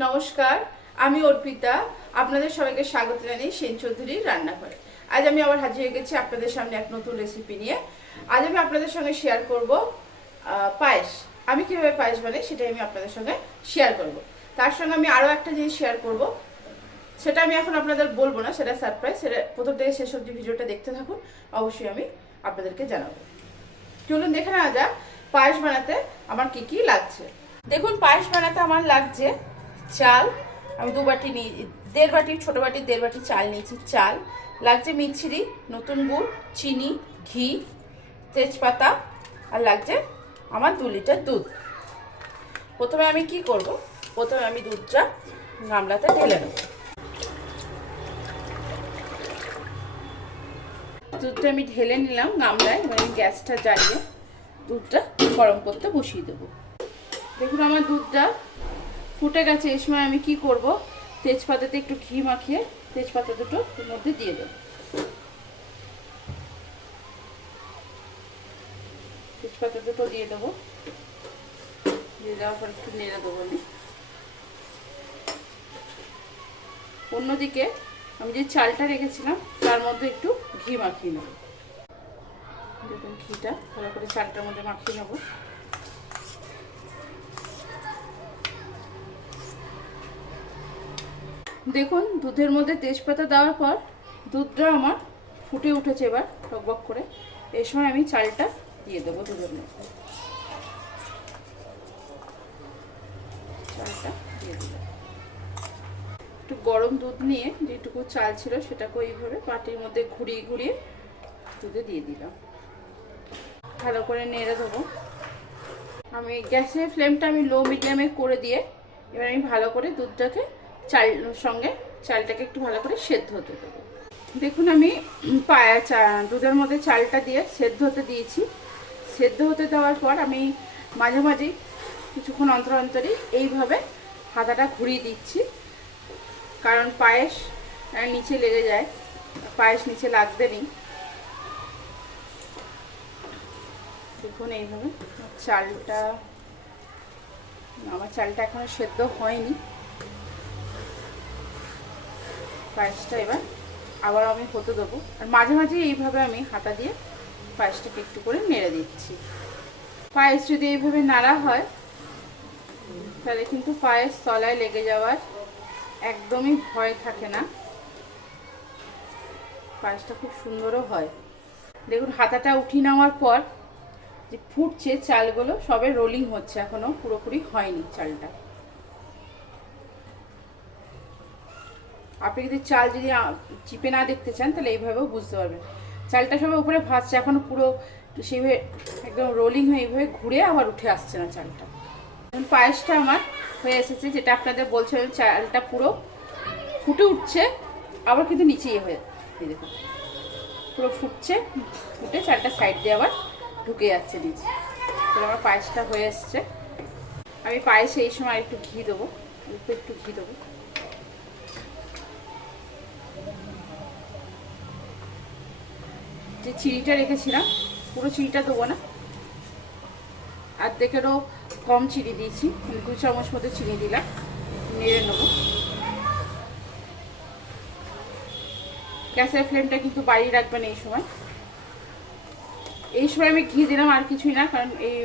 নমস্কার, আমি অর্পিতা। আপনাদের সবাইকে স্বাগত জানাই সেন চৌধুরীর রান্নাঘরে। আজ আমি আবার হাজির হয়ে গেছি আপনাদের সামনে এক নতুন রেসিপি নিয়ে। আজ আমি আপনাদের সঙ্গে শেয়ার করব পায়েস। আমি কিভাবে পায়েস বানাই সেটাই আমি আপনাদের সঙ্গে শেয়ার করব। তার সঙ্গে আমি আরও একটা জিনিস শেয়ার করব, সেটা আমি এখন আপনাদের বলবো না, সেটা সারপ্রাইজ। সেটা প্রথম থেকে শেষ অবধি ভিডিওটা দেখতে থাকুন, অবশ্যই আমি আপনাদেরকে জানাবো। চলুন দেখে নেওয়া যাক পায়েস বানাতে আমার কি কি লাগছে। দেখুন, পায়েস বানাতে আমার লাগছে চাল। আমি 2 বাটি নিয়ে 1.5 বাটি, ছোট বাটি 1.5 বাটি চাল নিয়েছি। চাল লাগছে, মিছরি, নতুন গুড়, চিনি, ঘি, তেজপাতা, আর লাগছে আমার 2 লিটার দুধ। প্রথমে আমি কি করব, প্রথমে আমি দুধটা গামলাতে ঢেলে নেব। দুধটা আমি ঢেলে নিলাম গামলায়। এবার আমি গ্যাসটা জ্বালিয়ে দুধটা গরম করতে বসিয়ে দেবো। দেখুন, আমার দুধটা ফুটে গেছে। এই সময় আমি কি করব, তেজপাতাতে একটু ঘি মাখিয়ে তেজপাতা দুটো এর মধ্যে দিয়ে দেবো। তেজপাতা দুটো দিয়ে দেবো। দিয়ে দেওয়ার পর একটু নেড়ে দেবো আমি। অন্যদিকে আমি যে চালটা রেখেছিলাম তার মধ্যে একটু ঘি মাখিয়ে নেব। দেখুন, ঘিটা ভালো করে চালটার মধ্যে মাখিয়ে নেব। দেখুন, দুধের মধ্যে তেজপাতা দেওয়ার পর দুধটা আমার ফুটে উঠেছে এবার টকবক করে। এই সময় আমি চালটা দিয়ে দেবো দুধের মধ্যে। চালটা দিয়ে দিলাম। একটু গরম দুধ নিয়ে যেটুকু চাল ছিল সেটাকে এইভাবে বাটির মধ্যে ঘুরিয়ে ঘুরিয়ে দুধে দিয়ে দিলাম। ভালো করে নেড়ে দেবো। আমি গ্যাসের ফ্লেমটা আমি লো মিডিয়ামে করে দিয়ে এবার আমি ভালো করে দুধটাকে সঙ্গে চালটাকে একটু ভালো করে সেদ্ধ হতে দেবো। দেখুন, আমি দুধের মধ্যে চালটা দিয়ে সেদ্ধ হতে দিয়েছি। সেদ্ধ হতে দেওয়ার পর আমি মাঝে মাঝে কিছুক্ষণ অন্তর অন্তরই এইভাবে হাতাটা ঘুরিয়ে দিচ্ছি, কারণ পায়েস নিচে লেগে যায়। পায়েস নিচে লাগতে নেই। দেখুন, এইভাবে আমার চালটা এখনো সেদ্ধ হয়নি। পায়েসটা এবার আবার আমি হতে দেবো। আর মাঝে মাঝে এইভাবে আমি হাতা দিয়ে পায়েসটাকে একটু করে নেড়ে দিচ্ছি। পায়েস যদি এইভাবে নাড়া হয় তাহলে কিন্তু পায়েস তলায় লেগে যাওয়ার একদমই ভয় থাকে না। পায়েসটা খুব সুন্দরও হয়। দেখুন, হাতাটা উঠিয়ে নেওয়ার পর যে ফুটছে চালগুলো সবে রোলিং হচ্ছে, এখনো পুরোপুরি হয়নি চালটা। আপনি যদি চাল যদি চিপে না দেখতে চান তাহলে এইভাবেও বুঝতে পারবেন। চালটা সবে উপরে ভাসছে, এখনো পুরো সেইভাবে একদম রোলিং হয়ে এইভাবে ঘুরে আবার উঠে আসছে না চালটা। পায়েসটা আমার হয়ে এসেছে, যেটা আপনাদের বলছিলাম, চালটা পুরো ফুটে উঠছে, আবার কিন্তু নিচেই হয়ে দেখুন পুরো ফুটছে, ফুটে চালটা সাইড দিয়ে আবার ঢুকে যাচ্ছে নিচে। আমার পায়েসটা হয়ে এসছে। আমি পায়েসে এই সময় একটু ঘি দেবো, একটু ঘি দেবো। যে চিনিটা রেখেছিলাম, পুরো চিনিটা দেবো না, অর্ধেকেরও কম চিনি দিয়েছি, 2 চামচ মতো চিনি দিলাম। নেড়ে নেবো। গ্যাসের ফ্লেমটা কিন্তু বাড়িয়ে রাখবেন এই সময়। এই সময় আমি ঘি দিলাম, আর কিছুই না, কারণ এই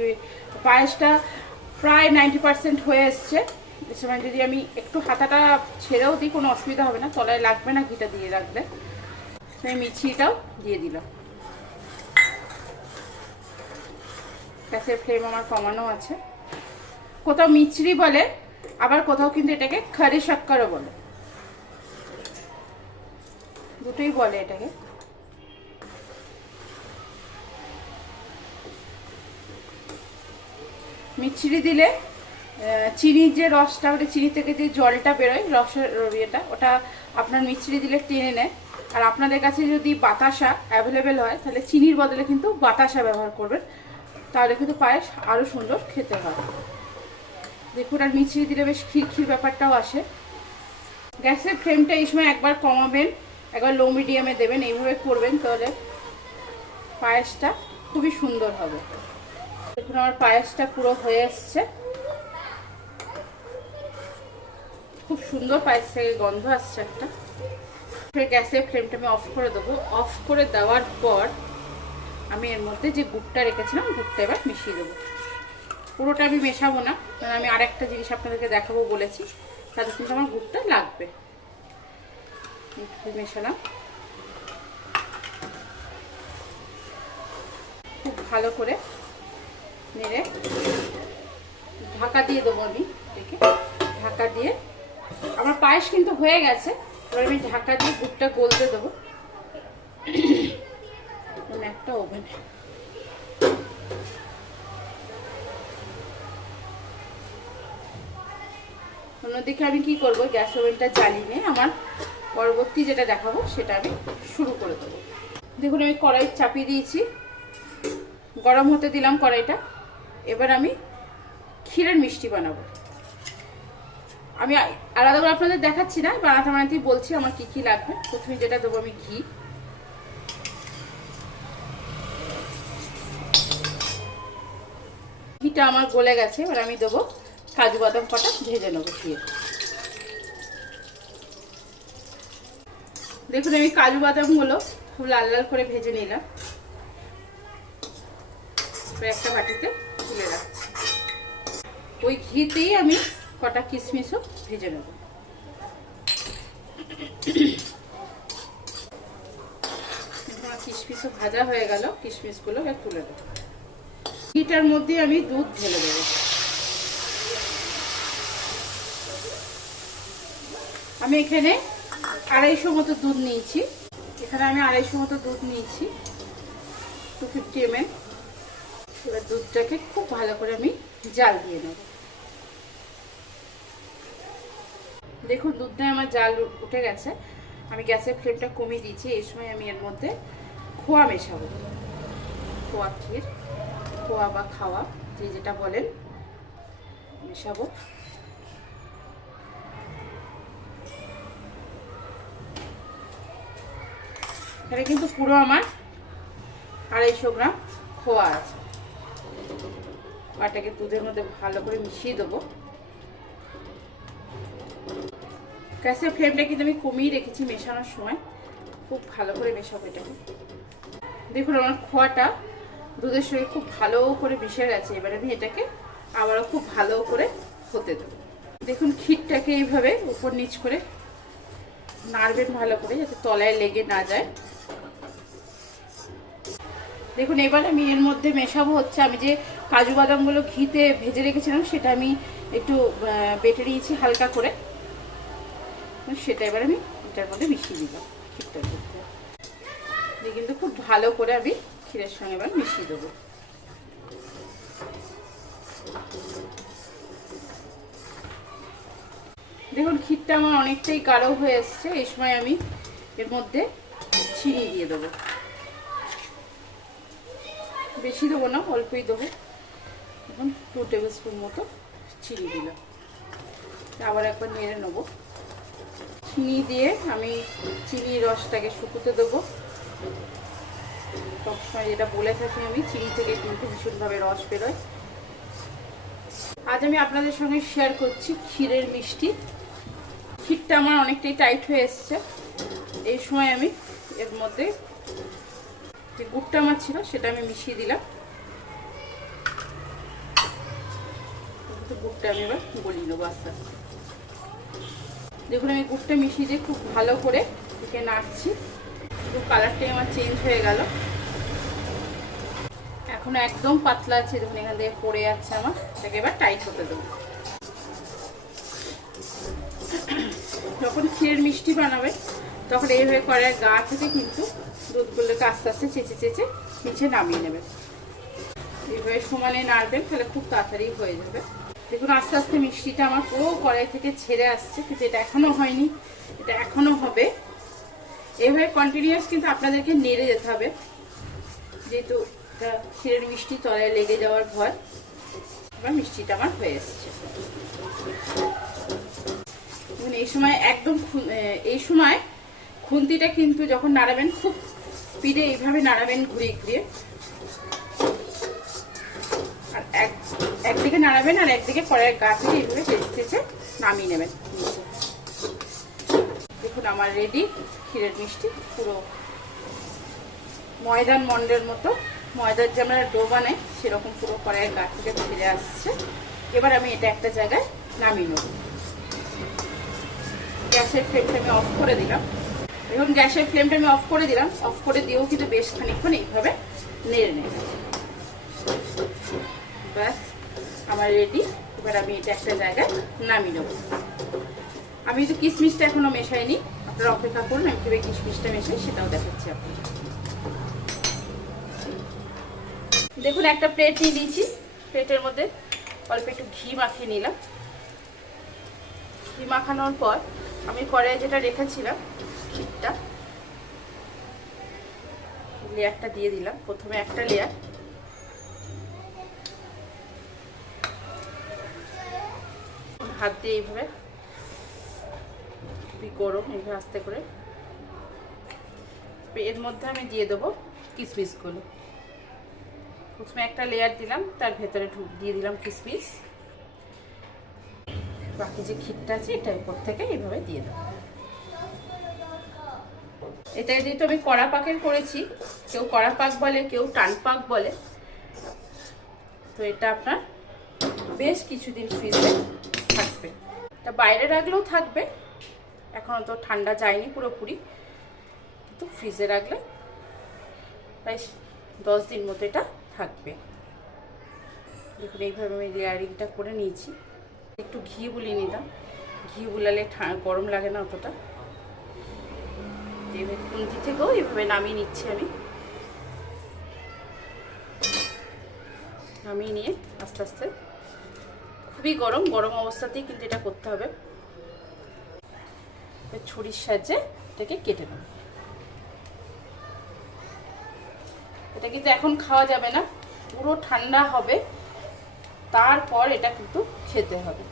পায়েসটা প্রায় 90% হয়ে এসছে। এই সময় যদি আমি একটু হাতাটা ছেড়েও দিই কোনো অসুবিধা হবে না, তলায় লাগবে না ঘিটা দিয়ে রাখলে। আমি মিছরিটাও দিয়ে দিলাম। গ্যাসের ফ্লেম আমার কমানো আছে। কোথাও মিছরি বলে, আবার কোথাও কিন্তু এটাকে খারি শক্করও বলে, দুটোই বলে এটাকে। মিছরি দিলে চিনির যে রসটা, ওটা চিনি থেকে যে জলটা বেরোয়, রসের ইয়েটা, ওটা আপনার মিছরি দিলে টেনে নেয়। আর আপনাদের কাছে যদি বাতাসা অ্যাভেলেবেল হয় তাহলে চিনির বদলে কিন্তু বাতাসা ব্যবহার করবেন, তাহলে কিন্তু পায়েস আরও সুন্দর খেতে হয়। দেখুন, আর মিছরি দিলে বেশ ক্ষীর ব্যাপারটাও আসে। গ্যাসের ফ্লেমটা এই সময় একবার কমাবেন, একবার লো মিডিয়ামে দেবেন, এইভাবে করবেন, তাহলে পায়েসটা খুবই সুন্দর হবে। দেখুন, আমার পায়েসটা পুরো হয়ে এসছে। খুব সুন্দর পায়েস থেকে গন্ধ আসছে একটা। গ্যাসের ফ্লেমটা আমি অফ করে দেবো। অফ করে দেওয়ার পর আমি এর মধ্যে যে গুড়টা রেখেছিলাম গুড়টা এবার মিশিয়ে দেবো। পুরোটা আমি মেশাবো না, কারণ আমি আরেকটা জিনিস আপনাদেরকে দেখাবো বলেছি, তাতে কিন্তু আমার গুড়টা লাগবে। একটু মেশালাম, খুব ভালো করে নেড়ে ঢাকা দিয়ে দেবো আমি। দেখে ঢাকা দিয়ে আমার পায়েস কিন্তু হয়ে গেছে। এবার আমি ঢাকা দিয়ে গুড়টা গলতে দেবো একটা ওভেনে। অন্যদিকে আমি কি করব, গ্যাস ওভেনটা জ্বালিয়ে নিয়ে আমার পরবর্তী যেটা দেখাবো সেটা আমি শুরু করে দেবো। দেখুন আমি কড়াই চাপিয়ে দিয়েছি, গরম হতে দিলাম কড়াইটা। এবার আমি ক্ষীরের মিষ্টি বানাবো। আমি আলাদা করে আপনাদের দেখাচ্ছি না, বানাতে বানাতেই বলছি আমার কি কি লাগবে। প্রথমে যেটা দেবো আমি ঘি। ঘিটা আমার গলে গেছে। এবার আমি দেবো কাজু বাদাম কটা ভেজে নেবো ঘিয়ে। দেখুন আমি কাজু বাদামগুলো খুব লাল লাল করে ভেজে নিলাম। একটা বাটিতে তুলে রাখছি। ওই ঘিতেই আমি কটা কিশমিশও ভেজে নেব। কিশমিশও ভাজা হয়ে গেল, কিশমিশগুলো এবার তুলে দেবো। ঘিটার মধ্যে আমি দুধ ঢেলে দেবো। আমি এখানে 250 মতো দুধ নিয়েছি। এখানে আমি 250 মতো দুধ নিয়েছি, 250 ml। এবার দুধটাকে খুব ভালো করে আমি জাল দিয়ে নেব। দেখুন দুধটা আমার জাল উঠে গেছে। আমি গ্যাসের ফ্লেমটা কমিয়ে দিয়েছি। এই সময় আমি এর মধ্যে খোয়া মেশাবো। খোয়া ক্ষীর, খোয়া বা খাওয়া যে যেটা বলেন, মেশাবো। এখানে কিন্তু পুরো আমার 250 গ্রাম খোয়া আছে। খোয়াটাকে দুধের মধ্যে ভালো করে মিশিয়ে দেবো। গ্যাসের ফ্লেমটা কিন্তু আমি কমিয়ে রেখেছি মেশানোর সময়। খুব ভালো করে মেশাবো এটাকে। দেখুন আমার খোয়াটা দুধের সঙ্গে খুব ভালো করে মিশে গেছে। এবার আমি এটাকে আবারও খুব ভালো করে হতে দেবো। দেখুন ক্ষীরটাকে এইভাবে উপর নিচ করে নাড়বেন ভালো করে, যাতে তলায় লেগে না যায়। দেখুন এবার আমি এর মধ্যে মেশাবো হচ্ছে আমি যে কাজু বাদামগুলো ঘিতে ভেজে রেখেছিলাম, সেটা আমি একটু বেটে নিয়েছি হালকা করে। সেটা এবার আমি এটার মধ্যে মিশিয়ে দিলাম ক্ষীরটার মধ্যে। দিয়ে কিন্তু খুব ভালো করে আমি ক্ষীরের সঙ্গে এবার মিশিয়ে দেবো। দেখুন ক্ষীরটা আমার অনেকটাই গাঢ় হয়ে এসছে। এই সময় আমি এর মধ্যে চিনি দিয়ে দেবো। বেশি দেবো না, অল্পই দেবো। এখন 2 টেবিল স্পুন মতো চিনি দিলাম। আবার একবার নেড়ে নেবো। চিনি দিয়ে আমি চিনির রসটাকে শুকোতে দেবো। সবসময় যেটা বলে থাকি আমি, চিনি থেকে কিন্তু ভীষণভাবে রস বেরোয়। আজ আমি আপনাদের সঙ্গে শেয়ার করছি ক্ষীরের মিষ্টি। ক্ষীরটা আমার অনেকটাই টাইট হয়ে এসছে। এই সময় আমি এর মধ্যে যে গুড়টা আমার ছিল সেটা আমি মিশিয়ে দিলাম। গুড়টা আমি এবার গলিয়ে নেবো আস্তে আস্তে। দেখুন আমি গুড়টা মিশিয়ে দিয়ে খুব ভালো করে একে নাড়ছি। একটু কালারটাই আমার চেঞ্জ হয়ে গেল। এখনো একদম পাতলা আছে। দেখুন এখান থেকে পড়ে যাচ্ছে আমার। এটাকে এবার টাইট হতে দেবো। যখন ক্ষীরের মিষ্টি বানাবে তখন এইভাবে কড়াইয়ের গা থেকে কিন্তু দুধগুলোকে আস্তে আস্তে চেঁচে চেঁচে নিচে নামিয়ে নেবে। এইভাবে সমানে নাড়বেন, তাহলে খুব তাড়াতাড়ি হয়ে যাবে। দেখুন আস্তে আস্তে মিষ্টিটা আমার পুরো কড়াই থেকে ছেড়ে আসছে, কিন্তু এটা এখনো হয়নি, এটা এখনো হবে। এইভাবে কন্টিনিউয়াস কিন্তু আপনাদেরকে নেড়ে যেতে হবে, যেহেতু ক্ষীরের মিষ্টি তলায় লেগে যাওয়ার ভয়। এবার মিষ্টিটা আমার হয়ে এসছে। এই সময় একদম এই সময় খুন্তিটা কিন্তু যখন নাড়াবেন খুব স্পিডে এইভাবে নাড়াবেন ঘুরিয়ে ঘুরিয়ে। আর একদিকে নাড়াবেন আর একদিকে কড়াইয়ের গা থেকে এইভাবে চেঁচে চেঁচে নামিয়ে নেবেন নিচে। দেখুন আমার রেডি ক্ষীরের মিষ্টি, পুরো ময়দার মন্ডের মতো, ময়দার যে আমরা ডো বানাই সেরকম পুরো কড়াইয়ের গা থেকে ছিঁড়ে আসছে। এবার আমি এটা একটা জায়গায় নামিয়ে নেব। গ্যাসের ফ্লেমটা আমি অফ করে দিলাম। এখন গ্যাসের ফ্লেমটা আমি অফ করে দিলাম। অফ করে দিয়েও কিন্তু বেশ খানিকক্ষণ এইভাবে নেড়ে নেব। ব্যাস আমার রেডি। এবার আমি এটা একটা জায়গায় নামিয়ে নেব। আমি কিন্তু কিশমিশটা এখনো মেশাইনি, আপনারা অপেক্ষা করুন আমি কিভাবে কিশমিশটা মেশাই সেটাও দেখাচ্ছি আপনাদের। দেখুন একটা প্লেট নিয়ে দিয়েছি, প্লেটের মধ্যে অল্প একটু ঘি মাখিয়ে নিলাম। ঘি মাখানোর পর আমি কড়াইয়ে যেটা রেখেছিলাম ক্ষীরটা, লেয়ারটা দিয়ে দিলাম। প্রথমে একটা লেয়ার, হাত দিয়ে এইভাবে গরম এইভাবে আস্তে করে এর মধ্যে আমি দিয়ে দেবো কিশমিশগুলো। প্রথমে একটা লেয়ার দিলাম, তার ভেতরে দিয়ে দিলাম কিশমিশ। বাকি যে ক্ষীরটা আছে এটা উপর থেকে এইভাবে দিয়ে দেবো। এটা যেহেতু আমি কড়া পাকের করেছি, কেউ কড়া পাক বলে, কেউ টান পাক বলে, তো এটা আপনার বেশ কিছুদিন ফ্রিজে থাকবে। এটা বাইরে রাখলেও থাকবে, এখনো তো ঠান্ডা যায়নি পুরোপুরি, কিন্তু ফ্রিজে রাখলে প্রায় 10 দিন মতো এটা থাকবে। দেখুন এইভাবে আমি লেয়ারিংটা করে নিয়েছি। একটু ঘি বুলিয়ে নিলাম, ঘি বুলালে গরম লাগে না অতটা। খুন্তি থেকেও এইভাবে নামিয়ে নিচ্ছি আমি। নামিয়ে নিয়ে আস্তে আস্তে, খুবই গরম, গরম অবস্থাতেই কিন্তু এটা করতে হবে। ছুরির সাহায্যে এটাকে কেটে নেব। এটা কিন্তু এখন খাওয়া যাবে না, পুরো ঠান্ডা হবে, তারপর এটা কিন্তু খেতে হবে।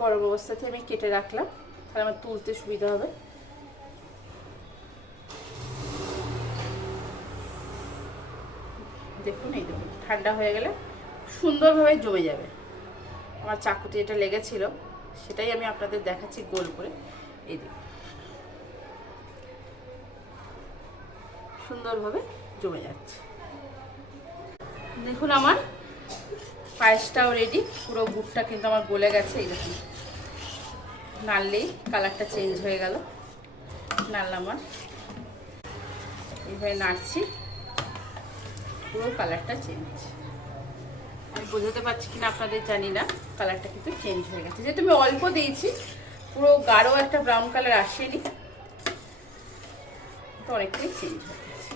গরম অবস্থাতে আমি কেটে রাখলাম, তাহলে আমার তুলতে সুবিধা হবে। দেখুন এই দেখুন ঠান্ডা হয়ে গেলে সুন্দরভাবে জমে যাবে। আমার চাকুতে যেটা লেগেছিল সেটাই আমি আপনাদের দেখাচ্ছি গোল করে। এই দেখুন সুন্দরভাবে জমে যাচ্ছে। দেখুন আমার পায়েসটাও রেডি, পুরো গুড়টা কিন্তু আমার গলে গেছে। এই দেখুন নাড়লেই কালারটা চেঞ্জ হয়ে গেল। নাড়লাম, আমার এইভাবে নাড়ছি, পুরো কালারটা চেঞ্জ। আমি বোঝাতে পারছি কিনা আপনাদের জানি না, কালারটা কিন্তু চেঞ্জ হয়ে গেছে। যেহেতু আমি অল্প দিয়েছি, পুরো গাঢ় একটা ব্রাউন কালার আসেনি, তো অনেকটাই চেঞ্জ হয়ে গেছে।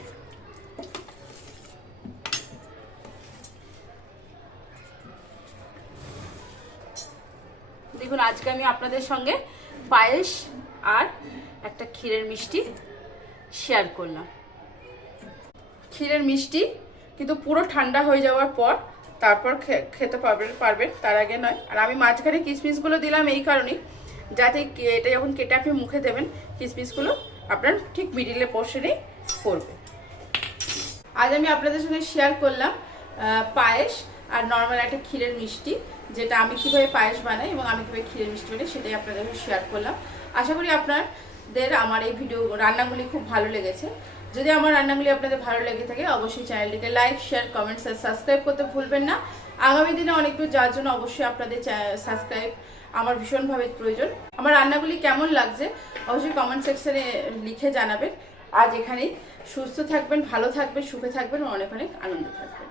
দেখুন আজকে আমি আপনাদের সঙ্গে পায়েস আর একটা ক্ষীরের মিষ্টি শেয়ার করলাম। ক্ষীরের মিষ্টি কিন্তু পুরো ঠান্ডা হয়ে যাওয়ার পর তারপর খেতে পারবেন, তার আগে নয়। আর আমি মাঝখানে কিশমিশগুলো দিলাম এই কারণেই, যাতে এটা যখন কেটে আপনি মুখে দেবেন কিশমিশগুলো আপনার ঠিক মিডিলে পোর্শনেই পড়বে। আজ আমি আপনাদের সঙ্গে শেয়ার করলাম পায়েস আর নর্মাল একটা ক্ষীরের মিষ্টি, যেটা আমি কীভাবে পায়েস বানাই এবং আমি কীভাবে ক্ষীরের মিষ্টি বানাই সেটাই আপনাদের সঙ্গে শেয়ার করলাম। আশা করি আপনাদের আমার এই ভিডিও রান্নাগুলি খুব ভালো লেগেছে। যদি আমার রান্নাগুলি আপনাদের ভালো লেগে থাকে অবশ্যই চ্যানেলটিকে লাইক, শেয়ার, কমেন্টস আর সাবস্ক্রাইব করতে ভুলবেন না। আগামী দিনে অনেক দূর যাওয়ার জন্য অবশ্যই আপনাদের সাবস্ক্রাইব আমার ভীষণভাবে প্রয়োজন। আমার রান্নাগুলি কেমন লাগছে অবশ্যই কমেন্ট সেকশনে লিখে জানাবেন। আজ এখানেই, সুস্থ থাকবেন, ভালো থাকবেন, সুখে থাকবেন, অনেক অনেক আনন্দে থাকবেন।